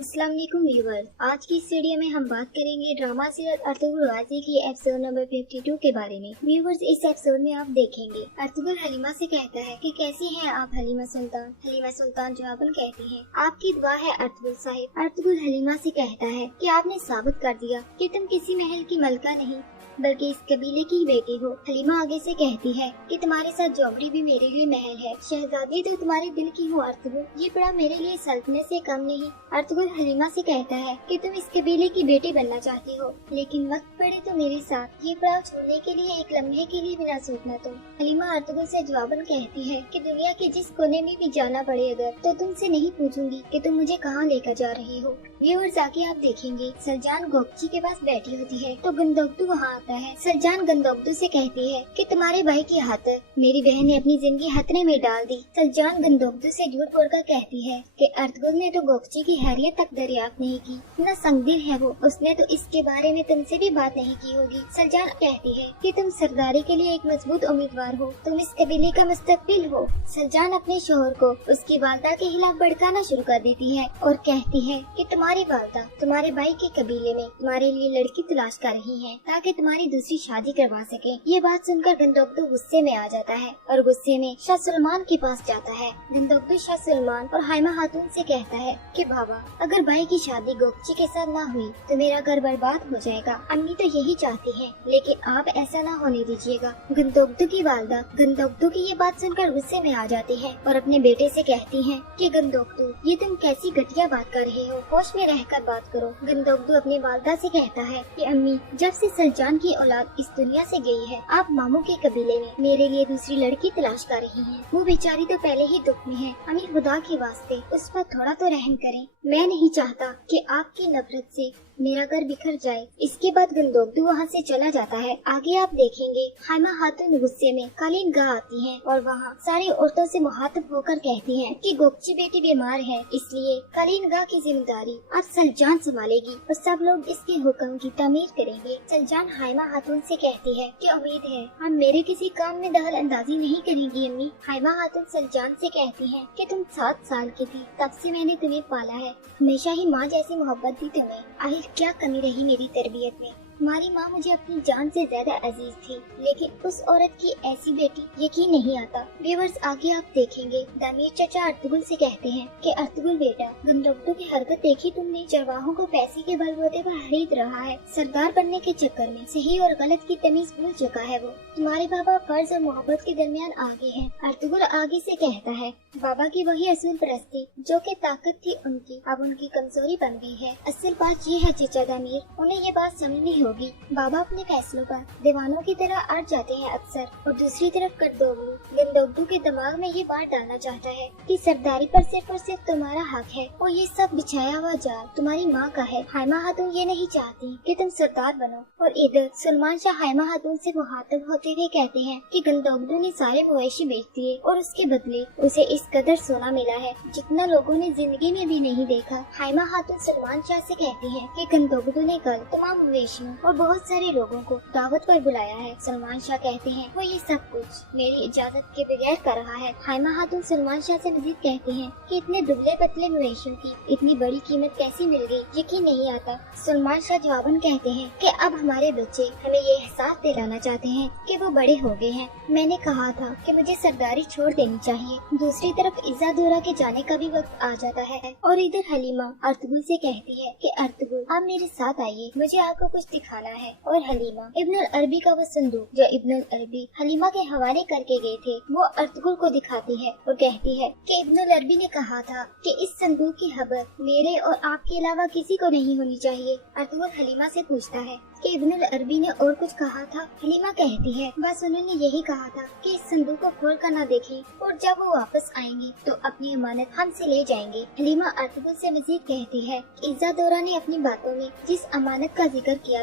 अस्सलाम वालेकुम व्यूअर्स। आज की इस वीडियो में हम बात करेंगे ड्रामा सीरियल अर्तुगरुल गाजी की एपिसोड नंबर 52 के बारे में। व्यूअर्स, इस एपिसोड में आप देखेंगे अर्तुगरुल हलीमा से कहता है कि कैसी हैं आप हलीमा सुल्तान। हलीमा सुल्तान जवाबन कहती हैं, आपकी दुआ है अर्तुगरुल साहिब। अर्तुगरुल हलीमा से कहता है कि आपने साबित कर दिया कि तुम किसी महल की मलका नहीं बल्कि इस कबीले की बेटी हो। हलीमा आगे से कहती है कि तुम्हारे साथ जोबड़ी भी मेरे लिए महल है। शहजादी तो तुम्हारे दिल की हो अर्तुगरुल, ये पड़ा मेरे लिए सल्तनत से कम नहीं। अर्तुगरुल हलीमा से कहता है कि तुम इस कबीले की बेटी बनना चाहती हो, लेकिन वक्त पड़े तो मेरे साथ ये पड़ाव छोड़ने के लिए एक लम्हे के लिए भी ना सोचना तुम। हलीमा अर्तुगरुल से जवाबन कहती है कि दुनिया के जिस कोने में भी जाना पड़े अगर, तो तुमसे नहीं पूछूंगी कि तुम मुझे कहाँ लेकर जा रही हो। व्यूअर्स, आगे आप देखेंगे सलजान गोकची के पास बैठी होती है तो गंदोगदू वहाँ आता है। सलजान गंदोगदू से कहती है कि तुम्हारे भाई की खातिर मेरी बहन ने अपनी जिंदगी खतरे में डाल दी। सलजान गंदोगदू से झूठ बोलकर कहती है कि अर्तुगरुल ने तो गोकची की हैरियत तक दरियाफ्त नहीं की, इतना संगदिल है वो, उसने तो इसके बारे में तुमसे भी बात नहीं की होगी। सलजान कहती है कि तुम सरदारी के लिए एक मजबूत उम्मीदवार हो, तुम इस कबीले का मुस्तकबिल हो। सलजान अपने शोहर को उसकी वालदा के खिलाफ भड़काना शुरू कर देती है और कहती है कि तुम्हारी वालदा तुम्हारे भाई के कबीले में तुम्हारे लिए लड़की तलाश कर रही है ताकि तुम्हारी दूसरी शादी करवा सके। ये बात सुनकर गंदोगदू गुस्से में आ जाता है और गुस्से में शाह सुलेमान के पास जाता है। गंदोगदू शाह सुलेमान और हाइमा खातून से कहता है कि बाबा, अगर भाई की शादी गोकची के साथ ना हुई तो मेरा घर बर्बाद हो जाएगा। अम्मी तो यही चाहती है, लेकिन आप ऐसा ना होने दीजिएगा। गंदोगदू की वालदा गंदोगदू की ये बात सुनकर गुस्से में आ जाती है और अपने बेटे से कहती है कि गंदोगदू, ये तुम कैसी घटिया बात कर रहे हो, होश में रहकर बात करो। गंदोगदू अपनी वालदा से कहता है कि अम्मी, जब से सलजान की औलाद इस दुनिया से गई है, आप मामू के कबीले में मेरे लिए दूसरी लड़की तलाश कर रही हैं। वो बेचारी तो पहले ही दुख में है। अम्मी, खुदा के वास्ते उस पर थोड़ा तो रहम करें। मैं नहीं चाहता कि आपकी नफरत से मेरा घर बिखर जाए। इसके बाद गंदोगदू वहाँ से चला जाता है। आगे आप देखेंगे हाइमा खातून गुस्से में कालीन गाह आती हैं और वहाँ सारी औरतों से मुखातब होकर कहती हैं कि गोकची बेटी बीमार है, इसलिए कालीन गाह की जिम्मेदारी अब सलजान संभालेगी और सब लोग इसके हुक्म की तामीर करेंगे। सलजान हाइमा खातून से कहती है कि उम्मीद है हम मेरे किसी काम में दखल अंदाजी नहीं करेंगी अम्मी। हाइमा खातून सलजान से कहती है कि तुम 7 साल की थी तब से मैंने तुम्हें पाला है, हमेशा ही माँ जैसी मोहब्बत दी तुम्हें। आखिर क्या कमी रही मेरी तरबियत में। तुम्हारी माँ मुझे अपनी जान से ज्यादा अजीज थी, लेकिन उस औरत की ऐसी बेटी यकीन नहीं आता। व्यूअर्स, आगे आप देखेंगे दामिर चाचा अर्तुगरुल से कहते हैं कि अर्तुगरुल बेटा, गंदोगदू की हरकत देखी तुमने, चरवाहों को पैसे के बलबूते पर खरीद रहा है। सरदार बनने के चक्कर में सही और गलत की तमीज भूल चुका है वो। तुम्हारे बाबा फर्ज और मोहब्बत के दरमियान आगे हैं। अर्तुगरुल आगे से कहता है, बाबा की वही असूल परस्ती जो कि ताकत थी उनकी, अब उनकी कमजोरी बन गई है। असल बात ये है चाचा दामिर, उन्हें ये बात समझनी होगी। बाबा अपने फैसलों पर दीवानों की तरह अड़ जाते हैं अक्सर। और दूसरी तरफ गंदोगदू के दिमाग में ये बात डालना चाहता है कि सरदारी पर सिर्फ तुम्हारा हक है और ये सब बिछाया हुआ जाल तुम्हारी माँ का है। हाइमा खातून ये नहीं चाहती कि तुम सरदार बनो। और इधर सुलेमान शाह हाइमा खातून से मुखातब होते हुए कहते हैं कि गंदोगदू ने सारे मवेशी बेच दिए और उसके बदले उसे इस कदर सोना मिला है जितना लोगों ने जिंदगी में भी नहीं देखा। हाइमा खातून सुलेमान शाह से कहती है कि गंदोगदू ने कल तमाम मवेशियों और बहुत सारे लोगों को दावत पर बुलाया है। सुलेमान शाह कहते हैं वो ये सब कुछ मेरी इजाजत के बगैर कर रहा है। हाइमा खातून सुलेमान शाह से मजीद कहते हैं कि इतने दुबले पतले मवेशियों की इतनी बड़ी कीमत कैसी मिल गई, यकीन नहीं आता। सुलेमान शाह जवाबन कहते हैं कि अब हमारे बच्चे हमें ये एहसास दिलाना चाहते हैं कि वो बड़े हो गए हैं। मैंने कहा था कि मुझे सरदारी छोड़ देनी चाहिए। दूसरी तरफ इज़्ज़ादौरा के जाने का भी वक्त आ जाता है और इधर हलीमा अर्तुगरुल से कहती है कि अर्तुगरुल, आप मेरे साथ आइए, मुझे आपको कुछ दिखाना है। और हलीमा इब्नुल अरबी का वो संदूक जो इब्नुल अरबी हलीमा के हवाले करके गए थे वो अर्तुगरुल को दिखाती है और कहती है कि इब्नुल अरबी ने कहा था कि इस संदूक की खबर मेरे और आपके अलावा किसी को नहीं होनी चाहिए। अर्तुगरुल हलीमा से पूछता है कि इब्नुल अरबी ने और कुछ कहा था। हलीमा कहती है बस उन्होंने यही कहा था कि इस संदूक को खोल कर न देखें और जब वो वापस आएंगे तो अपनी अमानत हमसे ले जाएंगे। हलीमा अर्तुगरुल से मजीद कहती है कि इज़्ज़ादौरा ने अपनी बातों में जिस अमानत का जिक्र किया